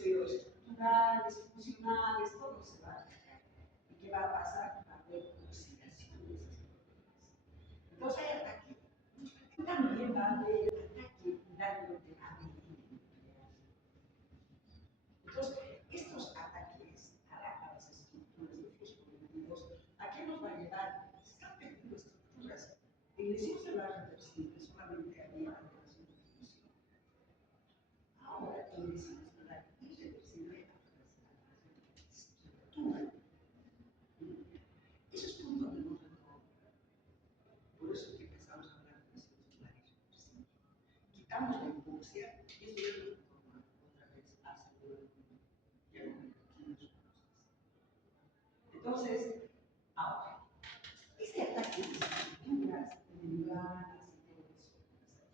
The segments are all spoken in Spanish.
estructurales, funcionales, todo se va a atacar. ¿Y qué va a pasar? Va a haber oxidación de esas proteínas. Entonces hay ataque. Y también va a haber ataque daño de ADN. Entonces, estos ataques a las estructuras de fosfolípidos, ¿a qué nos va a llevar? Se están perdiendo estructuras. En lesión celular reversible solamente había alteración de función. Ahora, en lesión celular irreversible, alteración de estructura. Eso es punto de no retorno. Por eso que empezamos a hablar de lesión celular irreversible. Quitamos la hipoxia y eso es lo que retorna otra vez a celular. Entonces, ahora, este ataque de estructuras membranas y todo eso,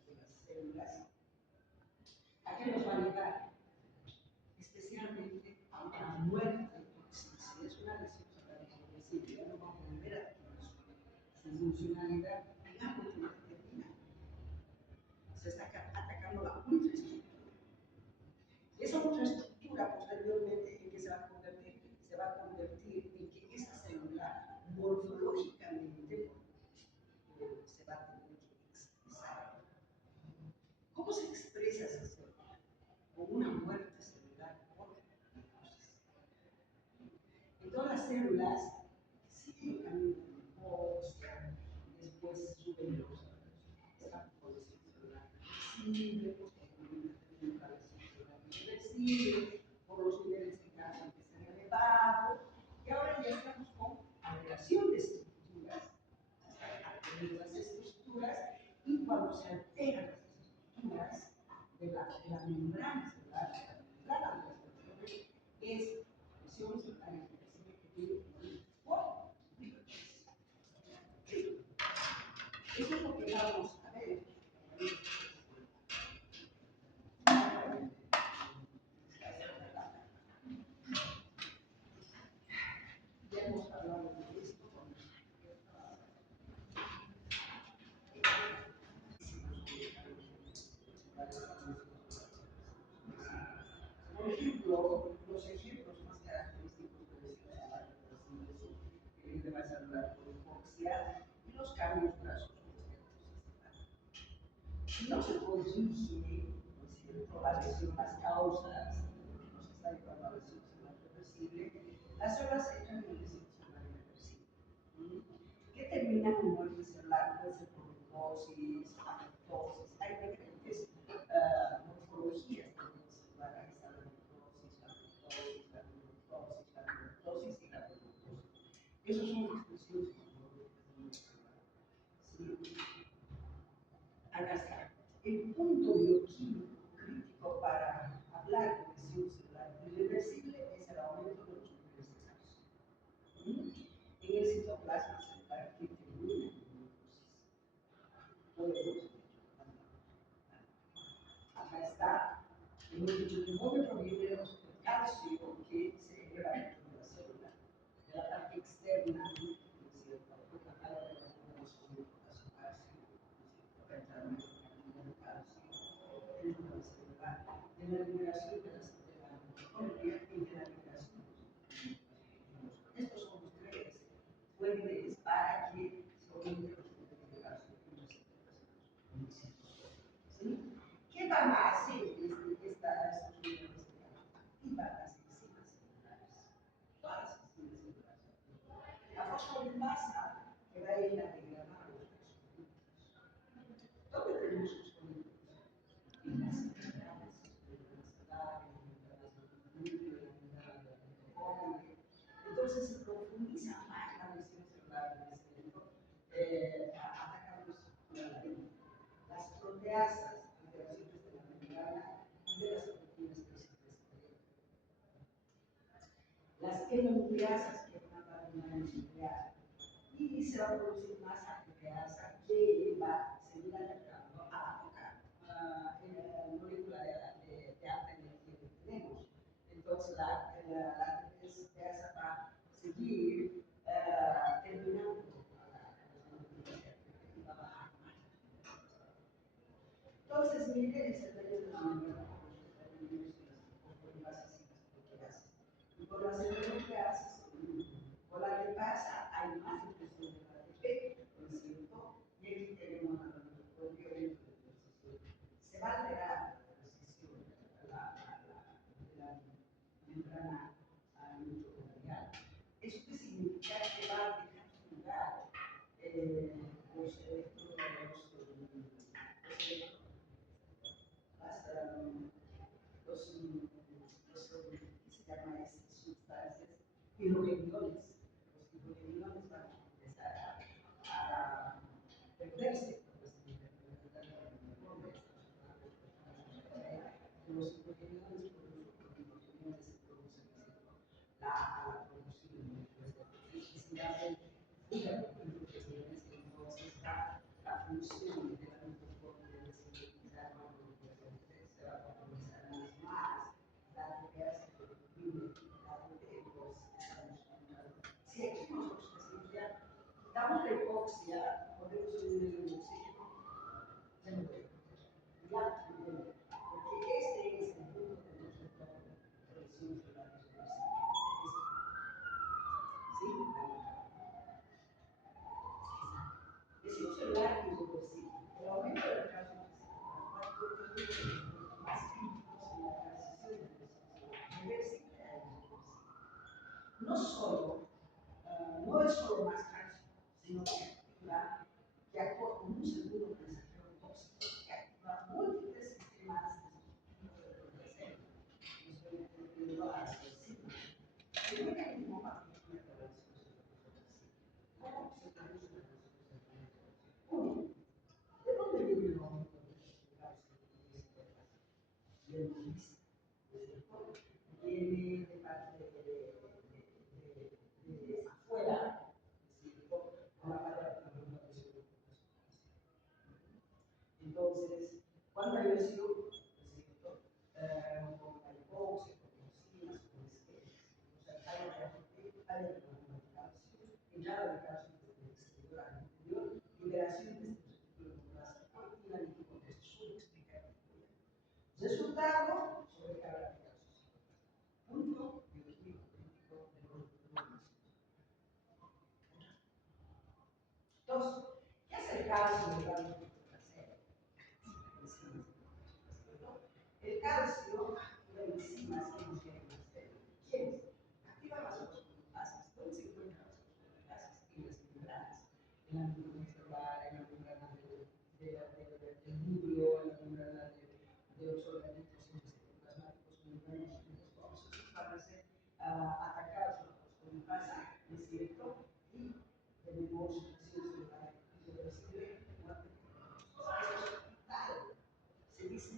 de las células, ¿a qué nos va a llevar? Especialmente a una muerte toxicidad. Es una lesión irreversible, ya no va a volver a adquirir su funcionalidad, digamos que termina. Se está atacando la ultraestructura. Y esa ultraestructura posteriormente, ¿en qué se va a convertir? Se va a convertir en que esa célula morfológicamente se va a tener que expresar. ¿Cómo se expresa esa célula? Con una muerte celular por necrosis. Entonces las células siguen camino de hipoxia, después suben esta población celular reversible, posteriormente la lesión celular irreversible, por los niveles de calcio que se han elevado, y ahora ya estamos con alteración de estructuras, alterando las estructuras, y cuando se alteran las estructuras de la membrana celular, de la membrana de las células, es lesión celular irreversible que tiene que morir por necrosis. Eso es lo que vamos a ver. Ya hemos hablado de esto con por ejemplo, los ejemplos más característicos de lesión celular reversible son el edema celular por hipoxia y los cambios grasos. Si no se corrige, ¿no es cierto?, la lesión, las causas que nos está llevando a la lesión celular reversible, las células entran en lesión celular irreversible. ¿Qué termina en muerte celular? Puede ser por necrosis, apoptosis, hay diferentes morfologías de muerte celular. Ahí está la necrosis, la apoptosis, la necrosis, la necrosis y la apoptosis. Esos son expresiones morfológicas de muerte celular. ¿Sí? Acá está. El punto bioquímico crítico para hablar de lesión celular irreversible es el aumento de los niveles de calcio en el citoplasma celular que termina en necrosis. Acá está. El hemoglobina proviene del calcio que se eleva dentro de la célula, de la parte externa, ¿no es cierto? Porque acá la relación de potasio calcio, ¿no es cierto? De la liberación de la mitocondria y de la liberación de los estos son los tres fuentes para que se aumente los niveles de calcio en las células. ¿Sí? ¿Qué van a hacer estos niveles de calcio? Activan las enzimas celulares, todas las enzimas celulares. La fosfolipasa que va a ir a degradar los fosfolípidos. ¿Dónde tenemos fosfolípidos? En las membranas, entonces se profundiza más la lesión celular en ese momento, atacando las proteasas, alteraciones de la membrana y de las proteínas que se expresan. Las hemonucleasas que van a dar una nuclear y se va a producir más nucleasa que va a seguir atacando a la poca molécula de alta energía que tenemos. Entonces la nucleasa va a seguir terminando a las moléculas y va a bajar más. Entonces, miren, es el medio de la membrana, los fosfolípidos y las fosfolipases alterar la posición, la membrana mitochondrial. ¿Eso qué significa? Que va a dejar su lugar los electrones, ¿qué se llama estas sustancias? Hidrogeniones. Los hidrogeniones van a empezar a perderse. Los hidrogeniones se producen la producción de electricidad del hidrogeniones, entonces la función de la mitocondria de sintetizar se va a profundizar más, dado que hace que vive, dado que estamos contando. Si aquí nosotros decimos ya, damos la hipoxia, podemos subir el oxígeno, ya no puede. Ya, porque este es el punto de nuestro presión solar reversible. ¿Sí? Presión solar irreversible. El aumento del calcio más críticos en la transición de presión reversible a irreversible. No solo, no es solo más calcio, sino que actúa como un seguro mensajero tóxico, que activa múltiples sistemas el mecanismo particular de la ¿cómo se traduce la uno, ¿de dónde viene el aumento de los del turista? Viene de parte de afuera, con la parte de la presión. Entonces, cuando hay lesión, con la hipoxia, con toxinas, con esquemas, o sea, hay de calcio, entrada de calcio desde el exterior al interior, liberación de este receptor plástico y la mitocondria subexplicativa. Resultado, sobrecarga de calcio. Punto bioquímico crítico de los neuronas. Dos, ¿qué hace el calcio en el ámbito trasero? El calcio activa enzimas que nos llegan a hacer. ¿Quiénes? Activa las fosfolipases. ¿Dónde se encuentran las fosfolipases? En las membranas. En la membrana celular, en la membrana del núcleo, en la membrana de los organismos citoplasmáticos, membranas unidas. Todos estos van a ser atacados por la fosfolipasa, ¿no es cierto? Y tenemos lesión celular irreversible, muerte por eso es vital. Se dice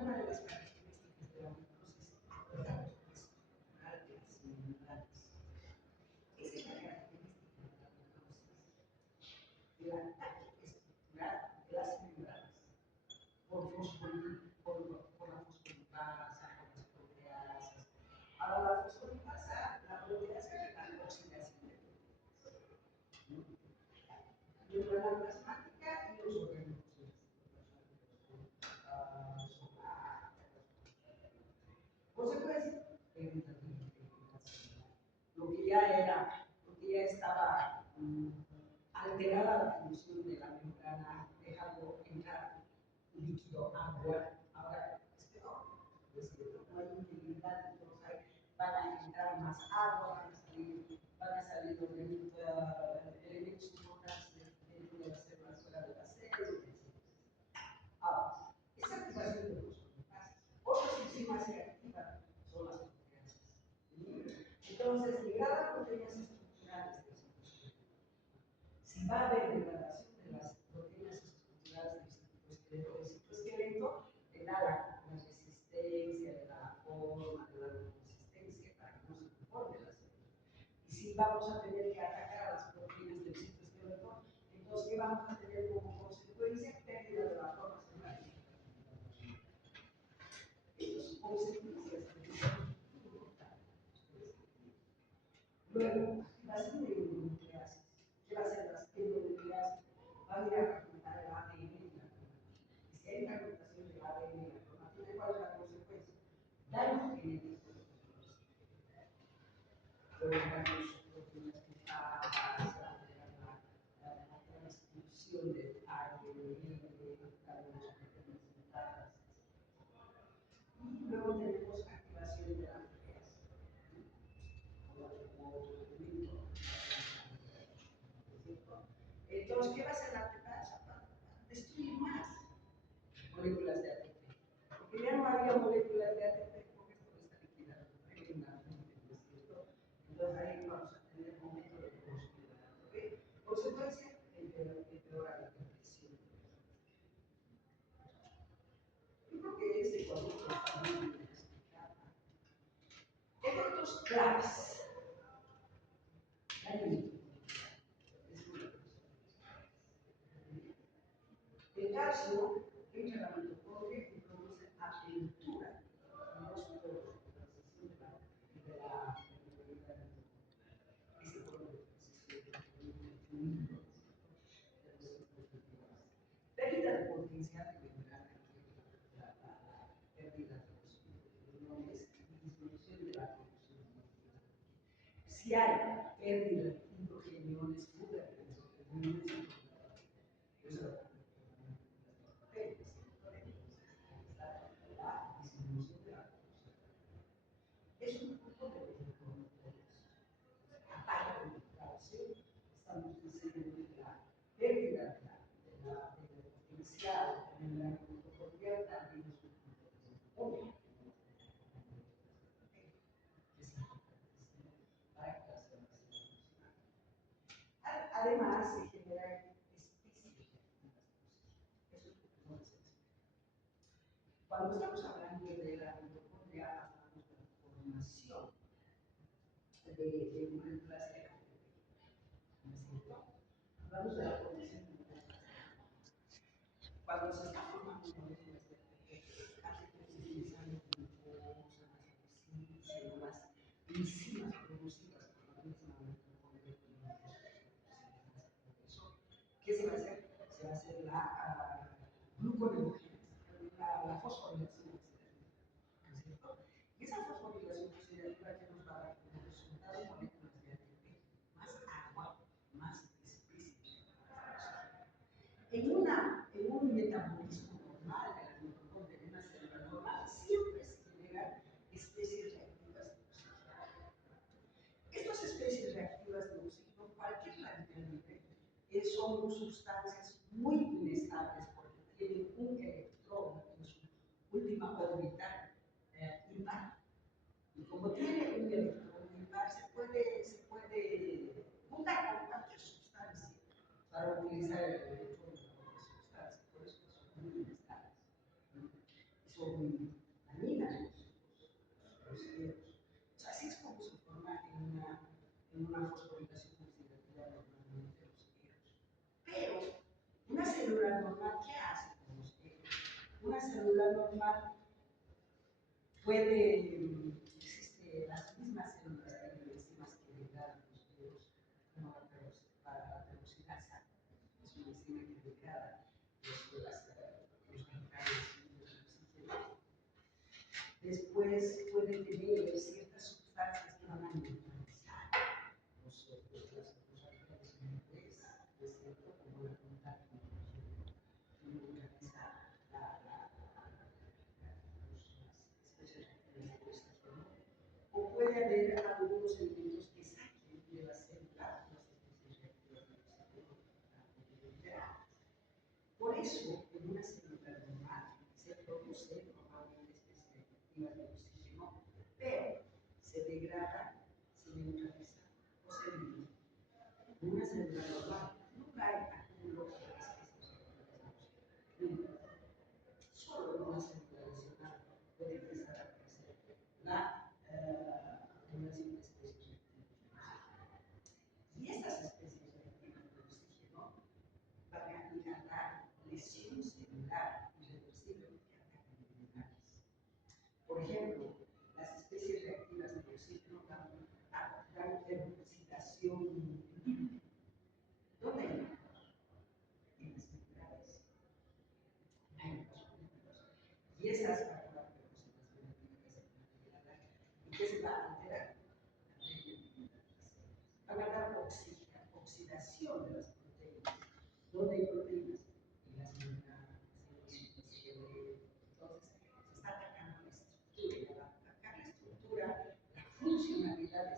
una de las características de la necrosis estructural de las membranas. Esa es la característica de la necrosis, del ataque estructural de las membranas por la fosfolipasa, por las proteasas. Ahora, la fosfolipasa, la proteasa es la oxidación de membrana plasmática y los organismos. Consecuencia, lo que ya estaba alterada la función de la membrana, dejando entrar líquido, agua. Ahora, es peor, no hay integridad, entonces van a entrar más agua, van a salir los elementos importantes dentro de las células fuera de las células. Ahora, esa activación de los fosfolipases, otras enzimas que activan son las proteasas. Entonces, mirar proteínas estructurales de ese si va a haber degradación de las proteínas estructurales del citoesqueleto, le da la resistencia, le da la forma, le da la consistencia para que no se deforme la célula. Y si vamos a tener que atacar a las proteínas del citoesqueleto, entonces, ¿qué vamos a tener como consecuencia? Pérdida de la forma celular. Estas son consecuencias que son muy importantes. Luego, activación de endonucleasis. ¿Qué va a hacer las endonucleasis? Van a ir a fragmentar el ADN y la cromatina. Y si hay fragmentación del ADN y la cromatina, ¿cuál es la consecuencia? Daños genéticos. Los daños proteínas mutadas, la transcripción del ADN, daños proteínas mutadas. elementos claves. El calcio entra a la mitocondria y produce apertura en los poros de la pérdida de potencial regular, la pérdida de los neurones y disminución de la producción. Si hay pérdida de hidrogeniones, fuga de hidrogeniones, es un punto de aparte del calcio, estamos diciendo que la pérdida del potencial de la mitocondria también es un punto de además, se generan especies. Eso es lo que no se. Cuando estamos hablando de la mitocondria, hablamos de la formación de moléculas de ATP. ¿No es cierto? Hablamos de la formación de moléculas de ATP. Cuando se está formando moléculas de ATP, hace que se utilizan glucosas, células, enzimas producidas por la misma mitocondria. ¿Qué se va a hacer? Se va a hacer la gluconeogénesis, la fosforilación oxidativa. ¿No es cierto? Y esa fosforilación oxidativa que nos va a dar como resultado moléculas de ATP, más agua, más especies. En un metabolismo normal de la mitocondria, en una célula normal, siempre se generan especies reactivas de oxígeno. Estas especies reactivas de oxígeno, cualquier radical libre, son sustancias muy inestables porque tienen un electrón en su última órbita impar. Y como tiene un electrón impar, se puede juntar con cualquier sustancia para utilizar el electrón de cualquier sustancia. Por eso son muy inestables. Son dañinas los hielos. O sea, así es como se forma en una fosforilación oxidativa normalmente los hielos. Pero una célula normal, ¿qué hace con los hielos? Una célula normal puede, las mismas células tienen enzimas que degradan los hielos, como la peroxidasa, es una enzima que degrada los radicales libres. Después puede tener ciertas sustancias que van a neutralizar los radicales libres, ¿no es cierto? Como la neutralizar o puede haber algunos elementos que saquen de la célula las especies reactivas de oxígeno. Por eso, en una célula normal se produce normalmente especies reactivas de oxígeno, pero se degrada, se neutraliza o se elimina. En una célula normal nunca hay acúmulo de especies reactivas de oxígeno. Solo en una célula lesionada puede empezar a crecer la acumulación de especies reactivas. Y estas especies reactivas de oxígeno van a ir a dar lesión celular irreversible que atacan minerales. Por ejemplo, las especies reactivas de oxígeno dan oxidación líquida. ¿Dónde hay líquidos? En las minerales. Hay y esas van a dar oxidación líquida. ¿Y qué se va a alterar? Van a dar oxidación de las proteínas. ¿Dónde hay proteínas? En las minerales, en los entonces, se está atacando la estructura. Y al atacar la estructura, la funcionalidad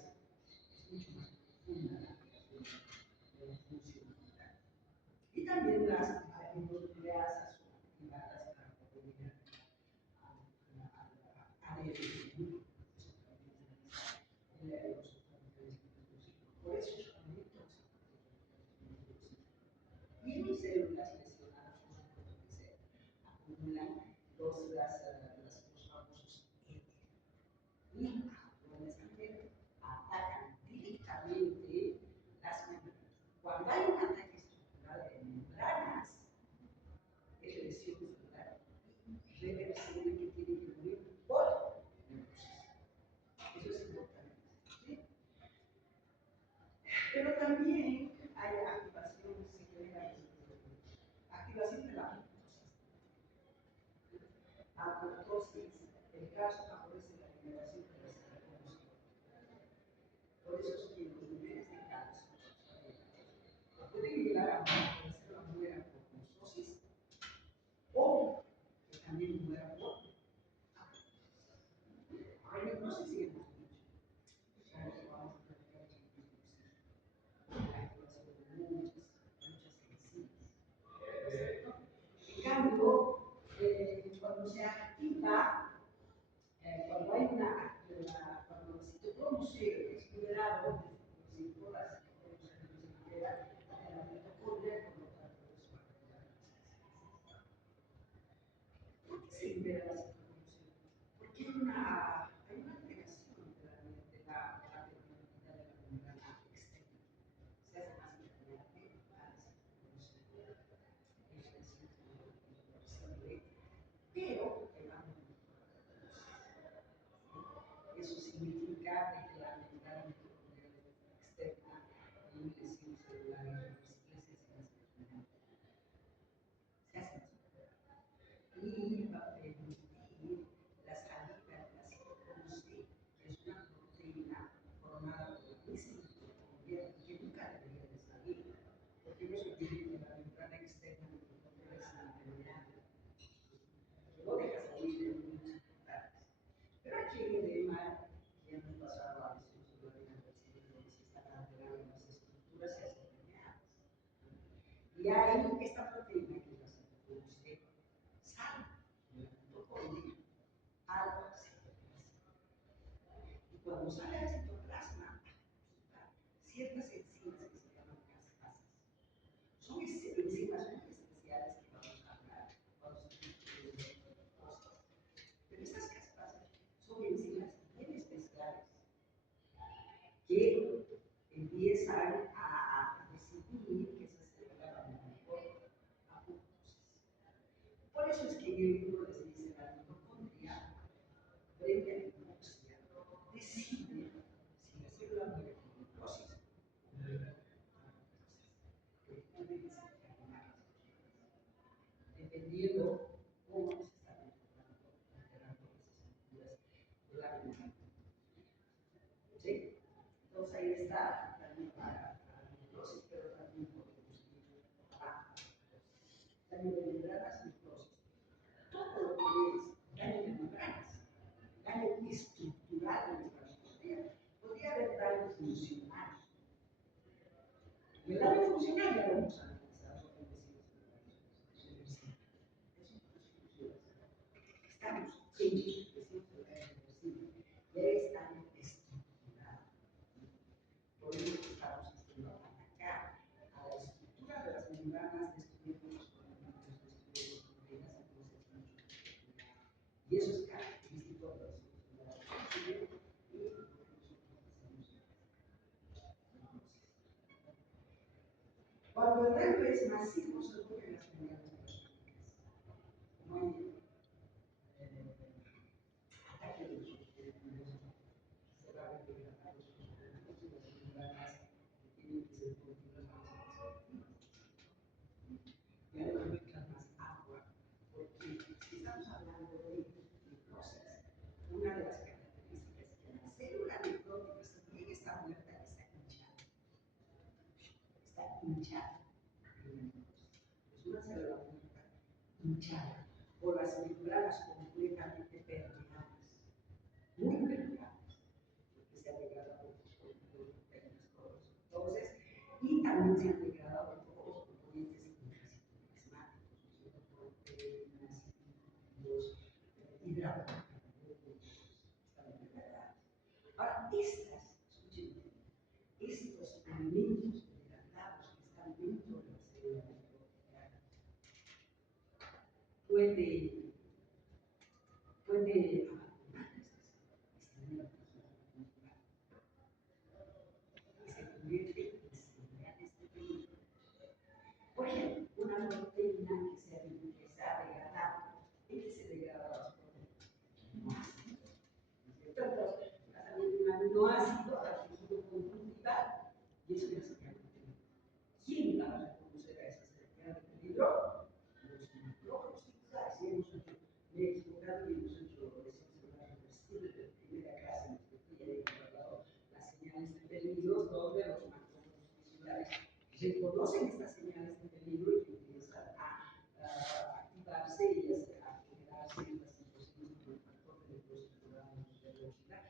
es mucho más profunda de la funcionalidad. Y también las nucleasas son activadas para poder ADN. Por eso son muy tóxicos. Y en células lesionadas, se acumulan los famosos ETH. Y actualmente caso favorece la liberación de la citoquinas. Por eso es que los niveles de calcio pueden llegar a una persona muera por cirrosis o que también muera por necrosis y hemos dicho. Vamos a platicar hay muchas enzimas. En cambio, cuando se activa, cuando hay cuando el citocromo C es liberado, si todas las citoquinas se liberan, la mitocondria, por lo tanto, es una. ¿Por qué se libera la citocromo C? Porque hay una alteración de la permeabilidad de la membrana externa. Se hace más permeable a la citocromo C. Pero eso significa que la membrana mitocondrial externa y lesión celular y reversibles se hace más permeable. Y va a permitir la salida de la citocromo C, que es una proteína formada por la misma mitocondria que nunca debería de salir, porque no se tiene que la membrana externa mitocondrial es impermeable. No deja salir de muchos importantes. Pero aquí en el EMA, que hemos pasado a lesión celular y reversible, donde se están alterando las estructuras, se hacen permeables. Y ahí esta proteína que es la citocromo C sale de la mitocondria al citoplasma. Y cuando sale al citoplasma, ciertas enzimas que se llaman caspasas. Son enzimas muy especiales que vamos a hablar cuando se discute cosas. Pero estas caspasas son enzimas bien especiales que empiezan a decidir que esa célula va mejor a apoptosis. Por eso es que en el libro les dice la mitocondria frente a la hipoxia decide si la célula muere por necrosis o muere por dependiendo cómo se está alterando las estructuras de la membrana. ¿Sí? Entonces ahí está también para la necrosis, pero también podemos ir a daño de membranas, necrosis. Todo lo que es daño de membranas, daño estructural de nuestra mitocondria, podría haber daño funcional. Y el daño funcional ya lo hemos analizado en estamos en ya es daño estructural. Por eso estamos haciendo atacar a la estructura de las membranas, destruyendo los conductos, destruyendo las proteínas, entonces y eso es característico de los estructurales y lo que nosotros hacemos. Cuando el daño es masivo, se ocurren las membranas plasmáticas. Como hay ataque de los se va a degradar los conductos y las membranas que tienen que ser continuas y además mezclan más agua, porque si estamos hablando de necrosis, una de las características es que la célula necrótica, si bien está muerta, está hinchada. Está hinchada. Es una célula muerta, hinchada, por las membranas completamente permeables, muy permeables, porque se ha degradado por proteínas, todo eso. Entonces, y también se han degradado todos los componentes intracitoplasmáticos, proteínas, lípidos, hidratos, están degradados. Ahora, estos elementos degradados que están dentro de la célula mitocondrial puede abandonar esta célula y se convierte en señales de peligro. Por ejemplo, una proteína que se ha degradado, ¿en qué se degrada las proteínas? Aminoácidos. Entonces, ha salido un aminoácido al tejido conjuntival y eso ya sería un peligro. ¿Quién va a reconocer a esa señal de peligro? Los microbios celulares. Si hemos hecho, me he equivocado y hemos hecho lesión celular reconocen estas señales en peligro y que empiezan a activarse y a generar ciertas situaciones como el factor de velocidad.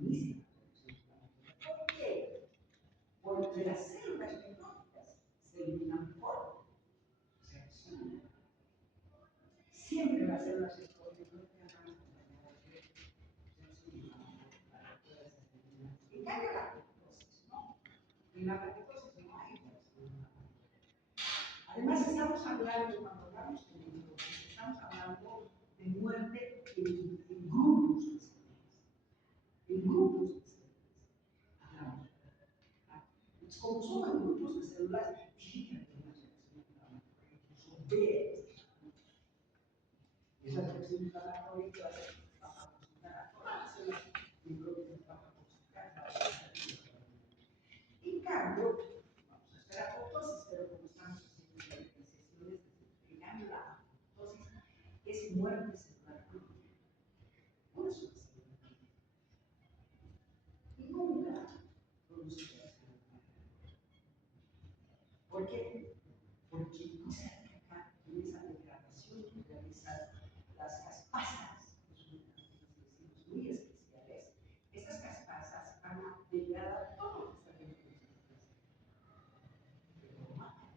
Inicia la producción inflamatoria. ¿Por qué? Porque las células necróticas se eliminan por reacción. Siempre las células necróticas van acompañadas de reacción inflamatoria. En cambio, la apoptosis, ¿no? En la apoptosis no hay reacción inflamatoria. Además, estamos hablando, cuando hablamos de necrosis, estamos hablando de muerte en grupos de células. En grupos de células. Hablamos. Como son en grupos de células, tienen una reacción inflamatoria, incluso B. Esa reacción inflamatoria que va a ser a todas las células necróticas bajo toxicidad. En cambio, vamos a hacer apoptosis, pero como estamos haciendo diferenciaciones, en cambio la apoptosis es muerte celular crónica. No es una célula crónica. Y nunca produce reacción inflamatoria. ¿Por qué? Porque no se ataca en esa degradación que realizan las caspasas, que son unos muy especiales. Estas caspasas van a degradar todo lo que está dentro de las células. Pero no matan.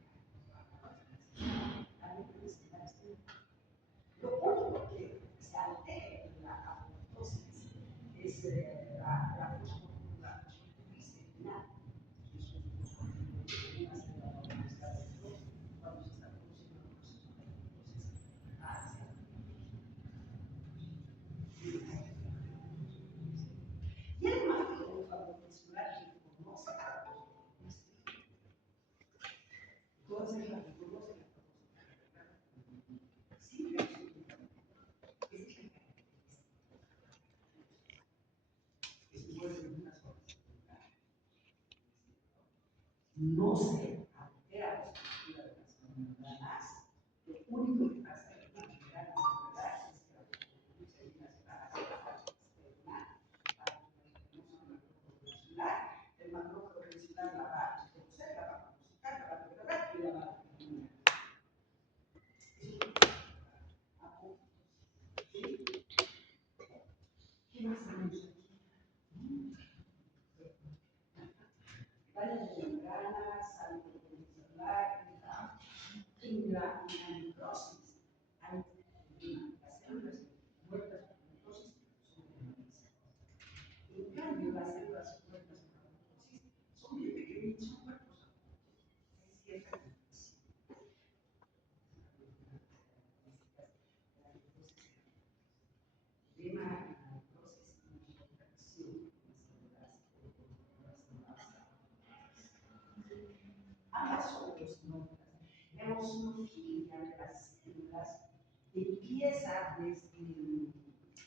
Lo único que se altera en la apoptosis es la fosforilación. Es un fosforilación que hace la normalización cuando se está produciendo un proceso de apoptosis hacia la y el mágico cardiovascular reconoce la fosforilación. Todas ellas reconocen la fosforilación. Sí, no se altera la estructura de las membranas, lo único que pasa en la membrana celular es que la fosforilación está externa, el macrófago celular la va a reconocer, la va a fagocitar, la va a degradar y la va a eliminar. ¿Qué más tenemos aquí? Daño de membranas, salud celular, en la necrosis hay las células muertas por necrosis son pequeñas. En cambio, las células muertas por necrosis son bien pequeñitas, son cuerpos autónomos. Hay cierta diferencia. El tema de la necrosis es una contracción de las células. Ambas son osmóticas. La osmofilia de las células empieza desde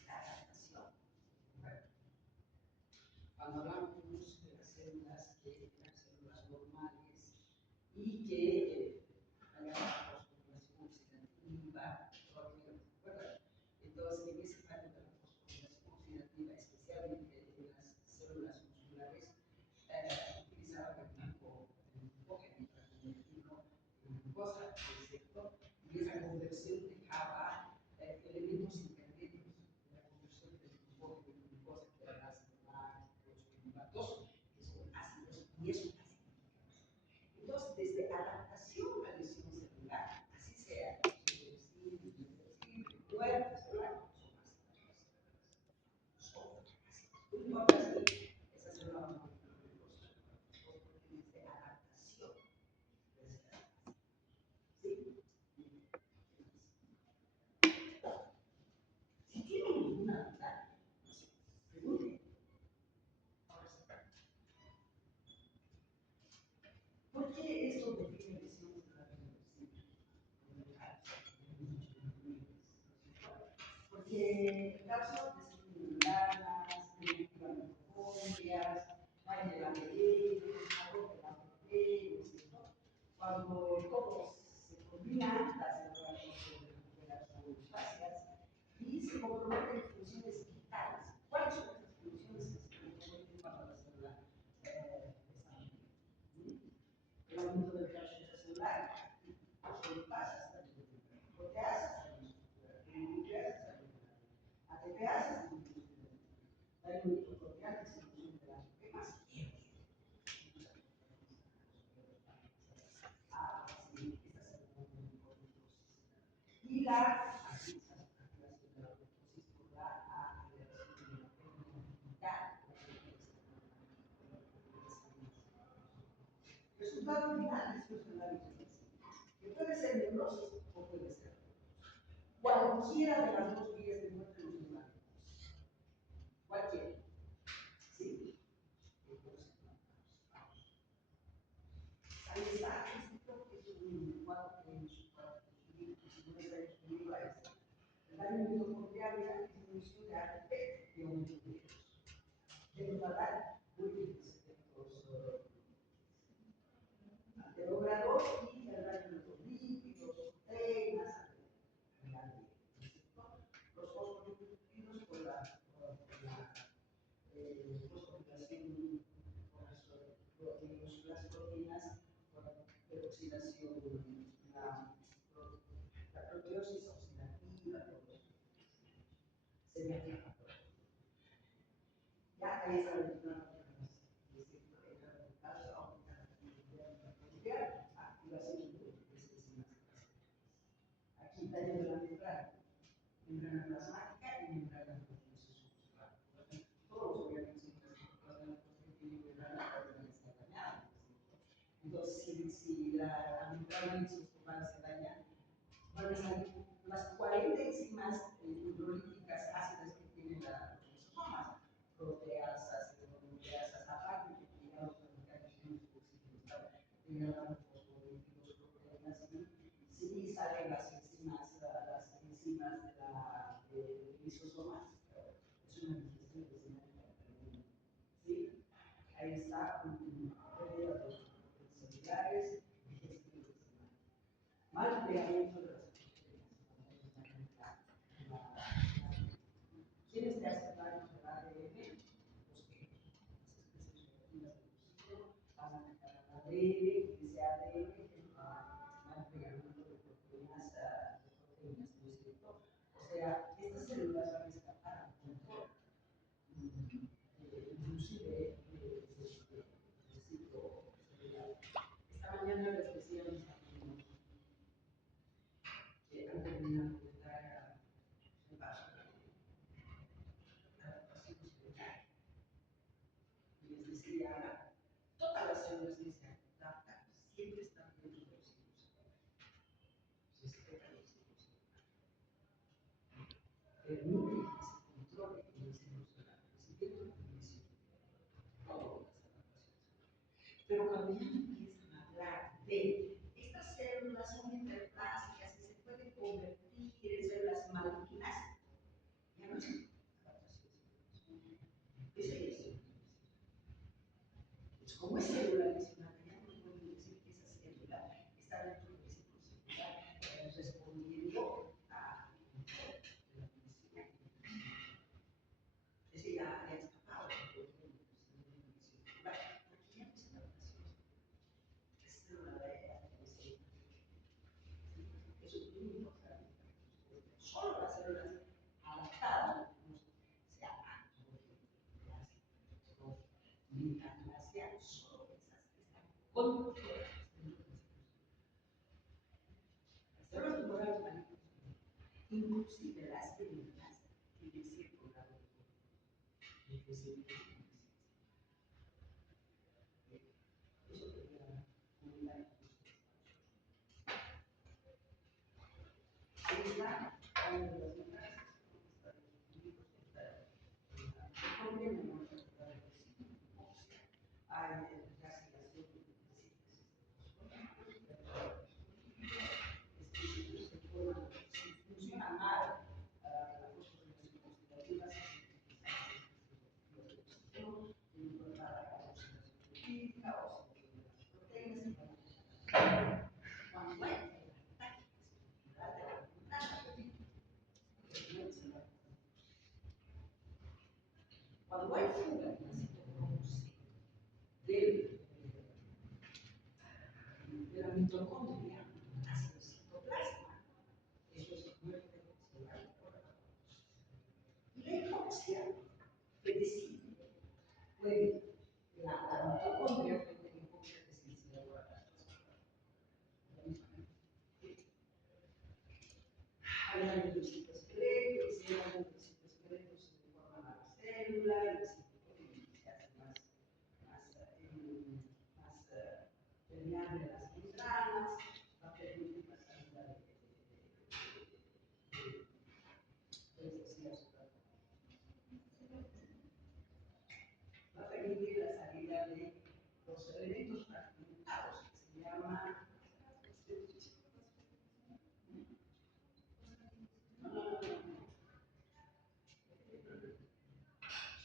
la adaptación. Cuando hablamos de las células que eran células normales y que había una fosforilación oxidativa, ¿recuerdan? Entonces, en ese caso de la fosforilación oxidativa, especialmente en las células musculares, utilizaban el tipo glucógeno para convertirlo en glucosa, ¿cierto? Y esa conversión dejaba elementos intermedios de la conversión del glucógeno en glucosa, que era el ácido láctico, los fosfatos, que son ácidos, y eso acidifica. Entonces, desde adaptación a lesión celular, así sea, cuerpo celular, son ácidos. No importa si esa célula va a morir de glucosa, porque desde adaptación. ¿Sí? Si tienen ninguna duda, pregunten. ¿Por qué esto define lesiones de la reversible? Porque causa membranas, mitocondrias, hay de la ADN, algo de la ADN, ¿cierto? Cuando todos se combinan, las células de las fascias y se comprometen funciones vitales. ¿Cuáles son estas funciones que se comprometen cuando la célula está bien? El aumento del ¿qué haces? Daño mitocondrial, distribución de daño. ¿Qué más? Y la resultado final es funcional, que puede ser neurosis o puede ser cualquiera de las dos vías de muerte emocional. Cualquiera. ¿Sí? Ahí está. Esto es un cuadro que en su libro es el daño mitocondrial y la disminución de ATP y aumento de ellos. Que nos va a dar múltiples efectos alterógrafos y el daño de los lípidos, proteínas, los fosfolípidos por la fosforilación por las proteínas, por la oxidación, la proteosis oxidativa, se me acaba. Ya ahí está el plan. Aquí daño de la membrana plasmática y membrana muscular. Todos obviamente está dañada. Entonces, si la membrana muscular se daña, van a salir las 40 enzimas hidrolíticas ácidas que tienen las lisosomas, proteasas, nucleasas, aparte que llegamos a los generamos fosfolípidos, proteínas, sí salen las enzimas de la lisosomas. Es una digestión enzima. ¿Sí? Ahí está pérdida de los celulares, digestión enzima. Mal plegamiento de las ¿Quieres te hace daño el ADN? Los que van a atacar al ADN y ese ADN van pegando de proteínas, ¿no es cierto? O sea, estas células van a escapar al control. Inclusive, esta mañana les decía a mis amigos que han terminado de dar el paso y les decía, todas las células que se adaptan siempre están dentro de los ciclos. Se respetan los ciclos. Permite que se controle el ciclo solar, el crecimiento y todas las adaptaciones. Pero cuando ya empiezan a hablar de estas células son interplásicas y se pueden convertir en células malignas, ya no es adaptación. Como es célula lesionada, ya no podemos decir que esa célula está dentro del ciclo celular, respondiendo a la medicina. Es decir, ya escapado del ciclo celular. Aquí ya no es adaptación. Es célula de eso es muy importante. Solo las células adaptadas se adaptan. Mitocondria, solo esas están controladas. Las células tumorales malignas, inclusive las benignas, tienen cierto grado de crecimiento. Eso quería comentar. Ahí está, una de las metas, hay castigación si funciona mal la fosforilación oxidativa, cuando hay cuando hay fuga de la citocromosis de la mitocondria hacia el citoplasma, eso es muerte celular. Y mitocondria fue decir, puede la mitocondria fue el enfoque esencial para la hay algún citoesqueleto, y si hay algún citoesqueleto se forman a la célula, y se hace más permeable las membranas, va a permitir la salida va a permitir la salida de los elementos fragmentados, que se llama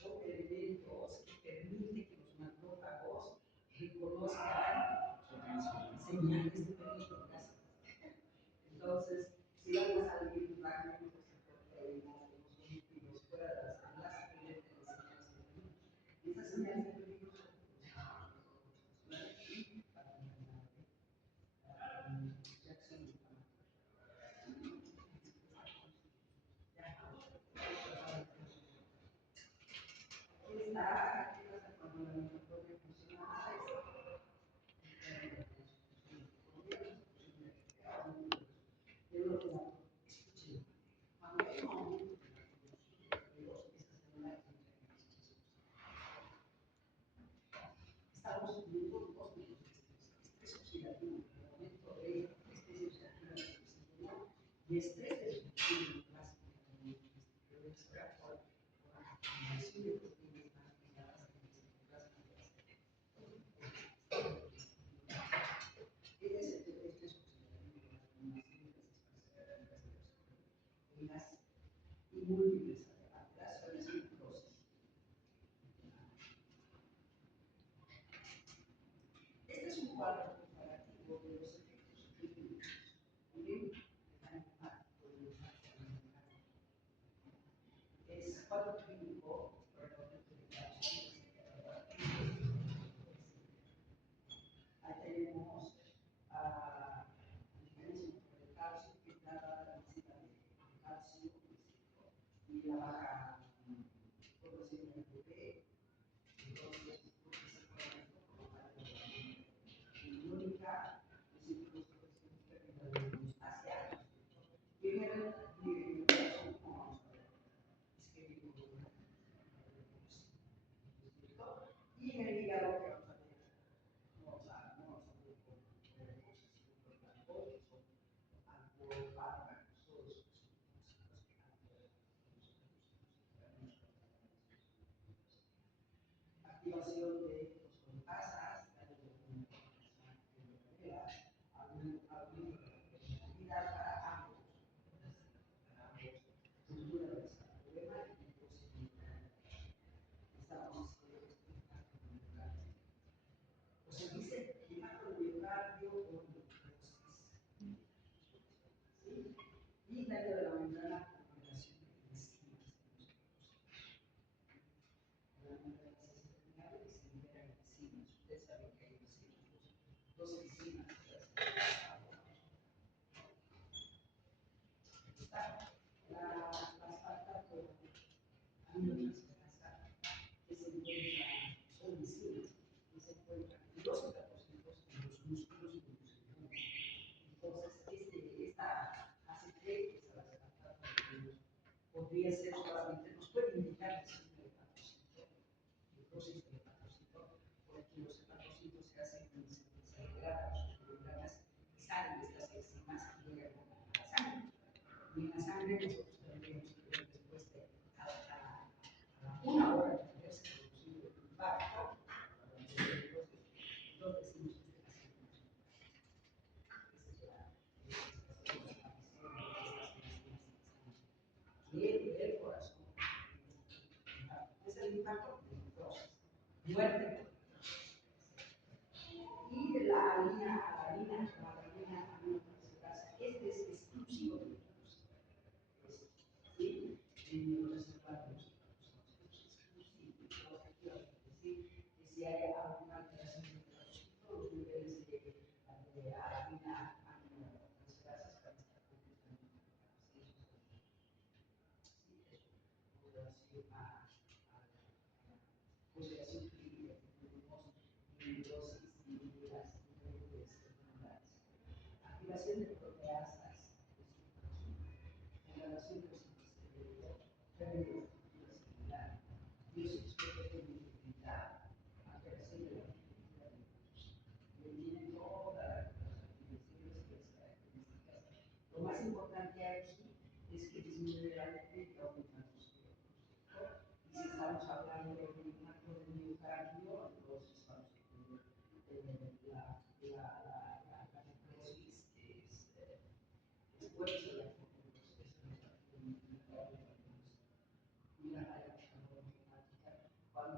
son elementos que permiten que los macrófagos reconozcan señales de peligro. Entonces, si van a salir fragmentos de proteínas, de los lípidos fuera de las células, pueden tener señales de peligro. Y esas señales de peligro son aquí pasa cuando la mitocondria funciona cuando hay un aumento de los estamos viendo dos tipos de estrés oxidativo, el aumento de estrés oxidativo y estrés de reducción plasma, que se da por la acumulación de proteínas más pesadas en el citoplasma. Ese es el estrés oxidativo, la acumulación de las proteínas y múltiples alteraciones y necrosis. Este es un cuadro comparativo de los efectos clínicos del impacto del impacto ambiental. Es cuadro clínico por el aumento de calcio. Ahí tenemos la diferencia entre el calcio, que es la densidad de calcio y la baja población de ATP. Entonces, única, es decir, hacia primero y en el hígado que vamos a ver, no vamos a ver con alcohol, fármacos, todos esos activación de fosfolipasas, para ambos, cultura de ese problema y estamos o se dice macromiocardio o necrosis. Y daño de la membrana por liberación de enzimas. La membrana es terminal y se liberan enzimas. Ustedes saben que hay enzimas, dos enzimas. Está la falta por aminotransferasa que se encuentra, son enzimas, que se encuentran en los cetacólicos en los músculos y en los neuronas. Entonces, esta aceite, esa podría ser solamente, nos puede indicar el signo de hepatocito, necrosis del hepatocito, porque los hepatocitos se hacen se agregan a sus membranas y salen estas enzimas y llegan a la sangre. Y en la sangre nosotros tendríamos que ver después de a una hora de haberse producido el infarto, entonces decimos que está haciendo del corazón. Es el impacto de necrosis, muerte. Y de la aminotransferasa, este es exclusivo de nosotros. ¿Sí? En los reservorios exclusivos, es decir, que si hay alguna alteración de los niveles de aminotransferasas van a estar completamente.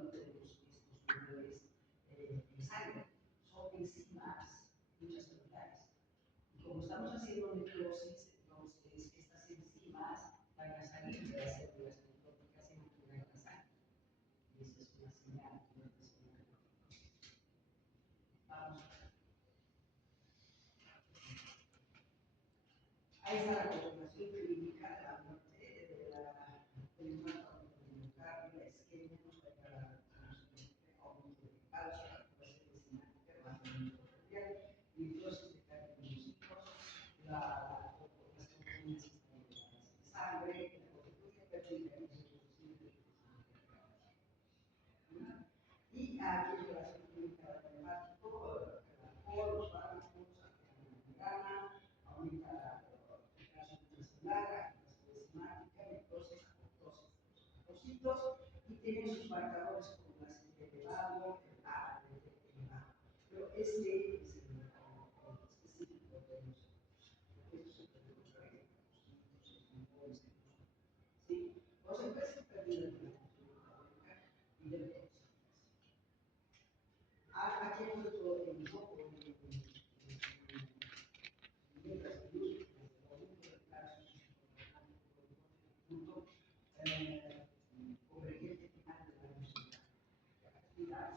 cuando tenemos estos niveles en sangre. Son enzimas intracelulares. Y como estamos haciendo necrosis, entonces estas enzimas van a salir de las células necróticas y mantener la sangre. Y esa es una señal, Vamos a esta la confirmación clínica de la muerte del infarto del miocardio, la isquemia, nos va a llevar a aumento de calcio, activación enzimática, levantamiento arterial, necrosis de cardiomyocitos, las proteínas están elevadas en sangre, la consecuencia pérdida de insuficiencia y aquí es relación clínica del neumático, el alcohol, los fármacos, la membrana, aumenta la concentración intracelular, la activación enzimática, necrosis, apoptosis, leucocitos, y tiene sus marcadores como el ACT elevado, el A, el D elevado. Pero este es el específico de nosotros, porque esto se puede encontrar en los ¿sí? O se puede ser perdido en la cultura y de toxinas. Aquí he puesto en foco en letras minúsculas o números claros punto convergente final de la velocidad. Actividad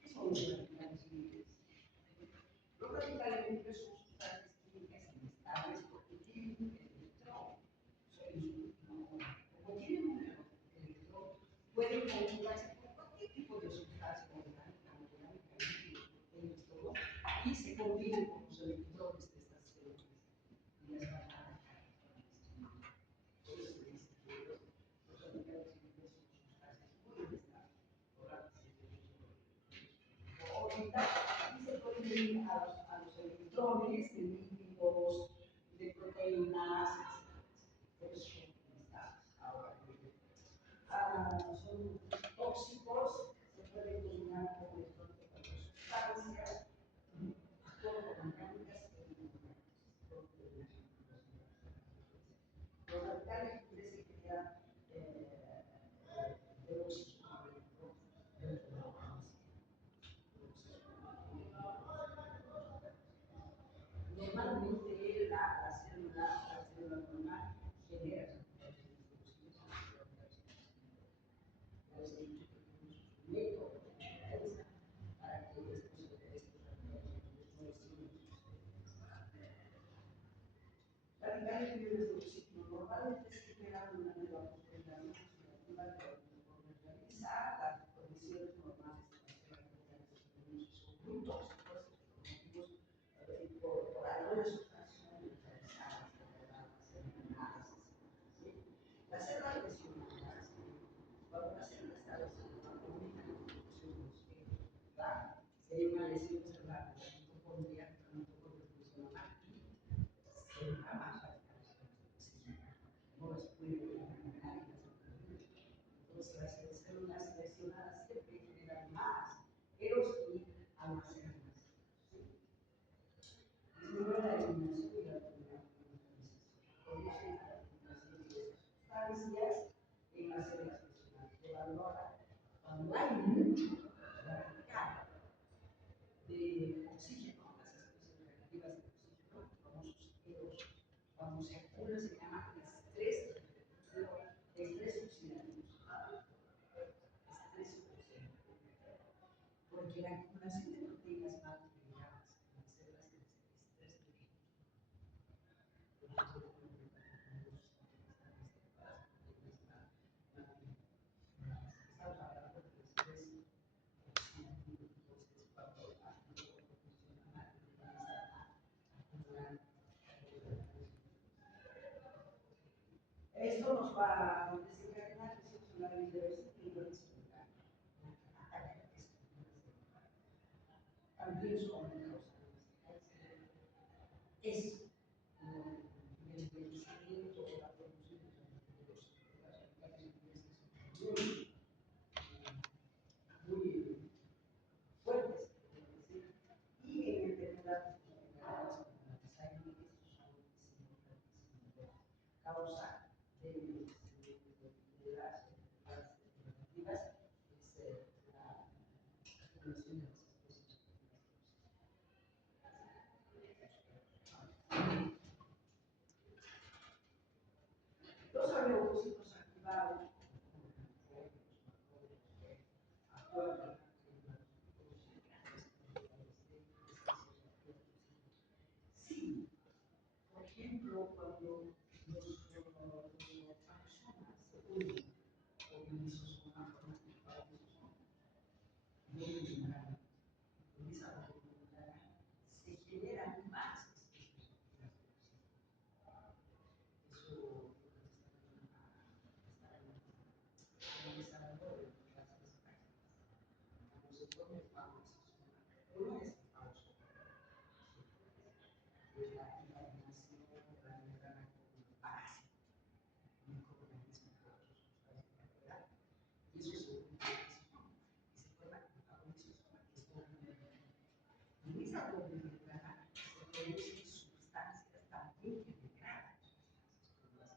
¿qué son los radicales libres? Los radicales libres son sustancias químicas inestables porque tienen un electrón. Como tienen un electrón, pueden calcularse por cualquier tipo de sustancia orgánica, orgánica, proteínas, todo, y se combinan con los electrones de estas células y las van a dejar. Por eso se dice que los radicales libres son sustancias muy inestables, ahorita aquí se pueden ir a los electrones de lípidos, de proteínas, etc. Por eso son inestables. Ahora, son tóxicos, se pueden combinar con electrones de cualquier sustancia, todo con orgánicas y inorgánicas. Los radicales libres se crean de oxígeno dentro de la organización. Normalmente la célula normal genera método para que radicales libres de oxígeno normalmente se generan durante la fosforilación oxidativa de realizar las condiciones normales de la célula son muy tóxicos por alguna sustancia neutralizada, las células lesionadas, cuando una célula está lesionada por una infección, sería una lesión celular, la mitocondria funciona mal y se inflama la no las puede eliminar y las enfermedades. Entonces, las células lesionadas siempre generan más eros y almacenan más. Disminuye la eliminación y la neutralización. Conducen a la eliminación de sustancias en las células lesionadas. Pero ahora, cuando hay mucho radical de oxígeno, las expresiones reactivas de oxígeno, famosos eros, cuando se acumula se llama estrés oxidativo. Estrés oxidativo. Porque la acumulación de proteínas mal integradas en las células es estrés esto nos va a desencadenar lesiones solares diversas y no explicar. También son es ejemplo, cuando los personas se unen con esos formatos voluntarios, con esa voluntad, se generan más especies. Eso está analizando en las páginas. No se pone pausa, no es pausa. Es la imaginación de la membrana básica, un microorganismo que otros sustancias. Y eso es una imaginación. Y se forma un sistema que es doble membrana. Y en esa doble membrana se producen sustancias también que degradan sustancias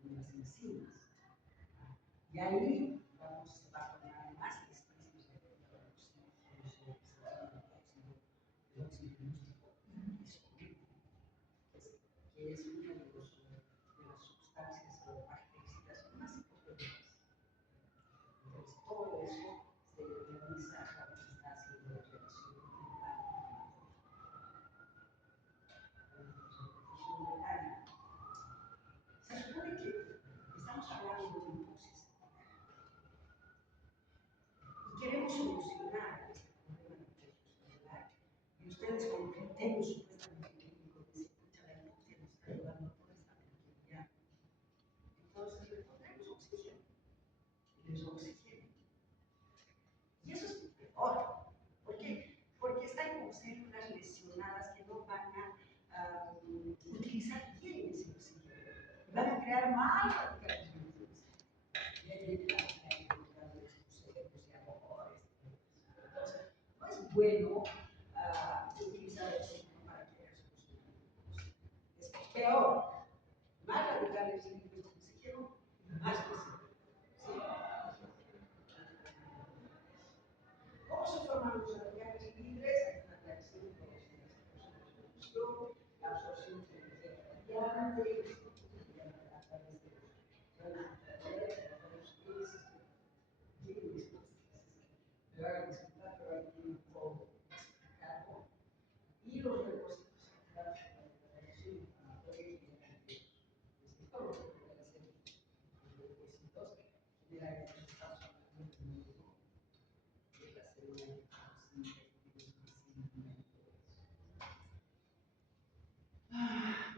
como las enzimas. Y ahí se va a formar más especies de óxido que es una de las sustancias bactericidas más importantes. Entonces, todo eso se realiza cuando se está haciendo la reacción mecánica. Se supone que estamos hablando de entonces y queremos solucionar este problema de la y ustedes con criterios supuestamente técnicos dicen, escucha, la industria nos está llevando toda esta tranquilidad. Entonces le pondremos oxígeno y les oxígeno. Y eso es peor. ¿Por qué? Porque están como células lesionadas que no van a utilizar bien ese oxígeno. Van a crear más radicales libres. Y ahí viene la radicalidad de sus cerebros y amores. Entonces, no es bueno utilizar oxígeno para crear soluciones. Es peor. Más radicales libres de oxígeno, más oxígeno. ¿Sí? ¿Cómo se forman los radicales libres? Hay una reacción de solución, la absorción de energía radiante, a través de me van a disculpar, pero ahí tiene un poco explicado. Y los depósitos activados en la reacción inflamatoria generan todo lo que puede hacer los depósitos generan estamos hablando de un modo de la célula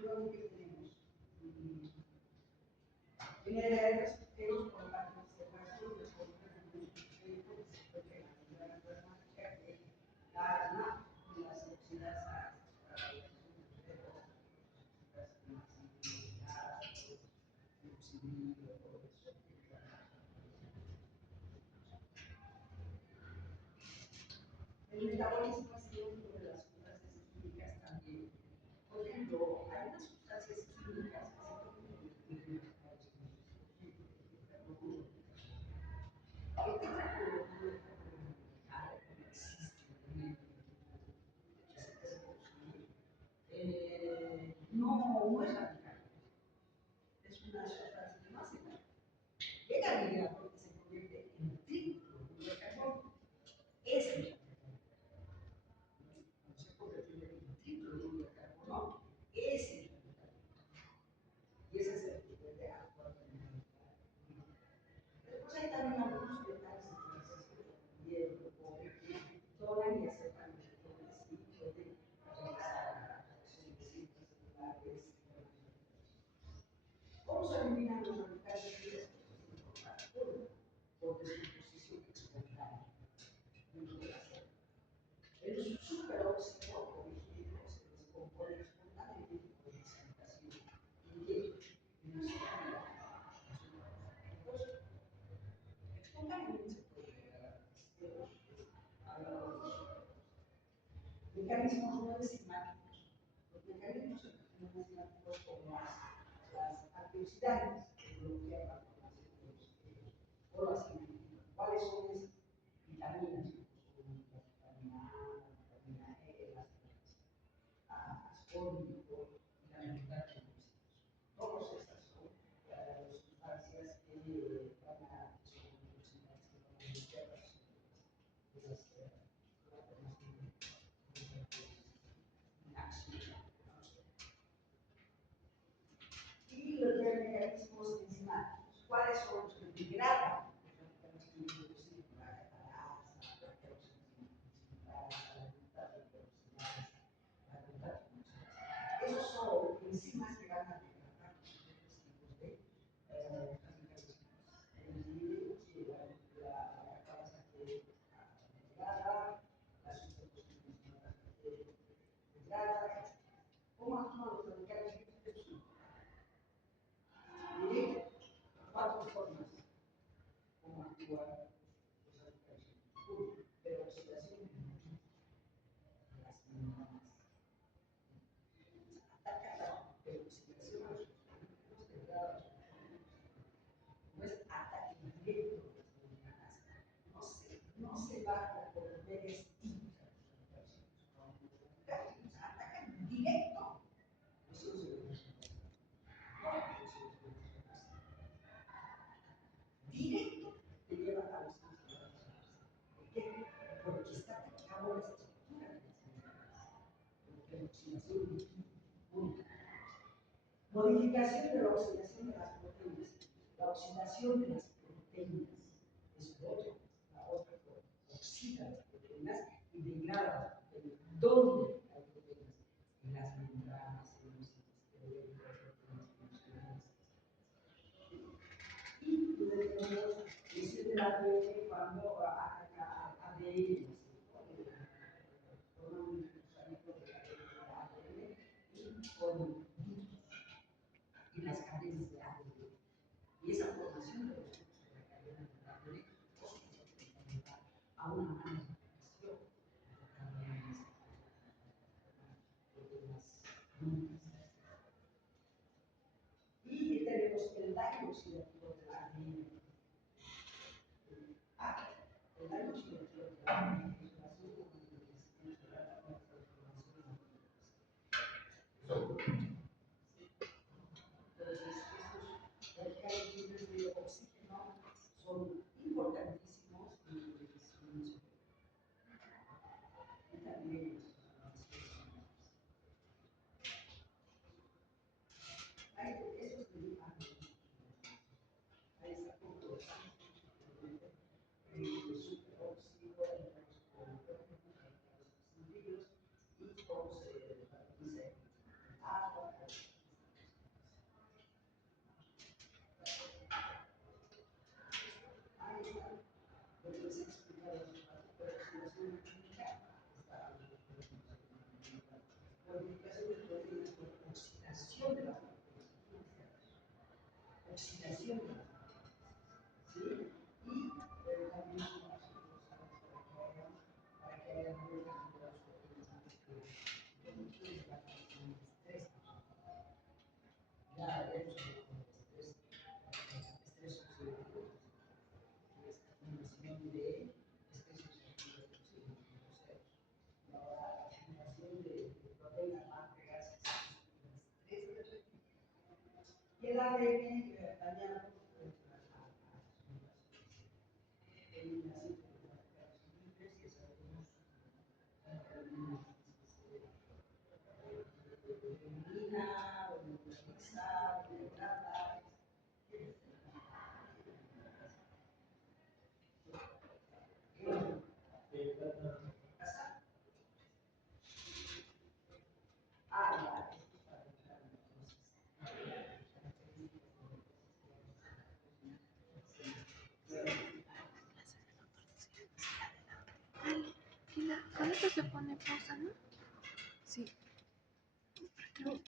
luego que tenemos tenemos por la conservación de asma y las oxidadas el metabolismo ha sido uno de las sustancias químicas también. Por ejemplo, hay unas sustancias químicas que se pueden convertir en no es radical, es una sustancia que no hace nada. Llega a vida porque se convierte en tricloruro de carbono. Ese es no se convierte en tricloruro de carbono, ese es y ese es el que puede actuar en la vida. Después hay también algunos detalles de transición también, porque todavía sepan que sí pueden realizar reacciones intracelulares. ¿Cómo se eliminan los radicales libres? Por descomposición espontánea. El superóxido, por ejemplo, se descompone espontáneamente por excitación. ¿En qué? En la célula. Espontáneamente se puede mecanismos no enzimáticos. Los mecanismos no enzimáticos como las antioxidantes que bloquean la formación de los o las inhibidoras. ¿Cuáles son esas? Vitaminas, la vitamina A, la vitamina E, las ascórbico y la metaclorosis. Todas estas son sustancias que van a bloquear la esos son enzimas que van a degradar diferentes tipos de radicales. El virus y la causa que degrada, la sustitución degrada. ¿Cómo actúan los radicales libres? Diré cuatro formas. ¿Cómo actúan los radicales libres? Pero oxidación de las membranas. Ataca la peroxidación de los elementos degradados. No es ataque directo de las membranas. No se va por medios químicas. Atacan directo los elementos. Directo te lleva a los antibióticos. ¿Por qué? Porque está atacando la estructura de las membranas. Porque la oxidación es única. Modificación de la oxidación de las proteínas. La oxidación de las proteínas es otro. La otra forma. Oxida las proteínas y degrada las proteínas. ¿Dónde hay proteínas? En las membranas, en los y tenemos ese de la ADN cuando ataca ADN, forman un cruzamiento de ADN y forman y las cadenas de ADN. Y esa formación de los grupos de la cadena de ADN a una manifestación y tenemos el daño oxidativo del ADN. El daño oxidativo del ADN es una radicales libres de oxígeno son importantísimos y también hay esos que ahí está todo superóxido, y cómo se dice agua. Ahí está. Lo que les he explicado, la oxidación química está modificación de proteínas por oxidación de las proteínas. Oxidación de las proteínas. ¿Sí? Y también para que haya buena cantidad de proteínas que la estrés. Ya veremos el estrés oxidativo, que es la formación de estrés oxidativo. La generación de proteínas va a pegarse a estrés. Y el ADN dañado eliminación de los radicales libres y sabemos elimina, neutraliza, degrada. Con esto se pone pausa, ¿no? Sí.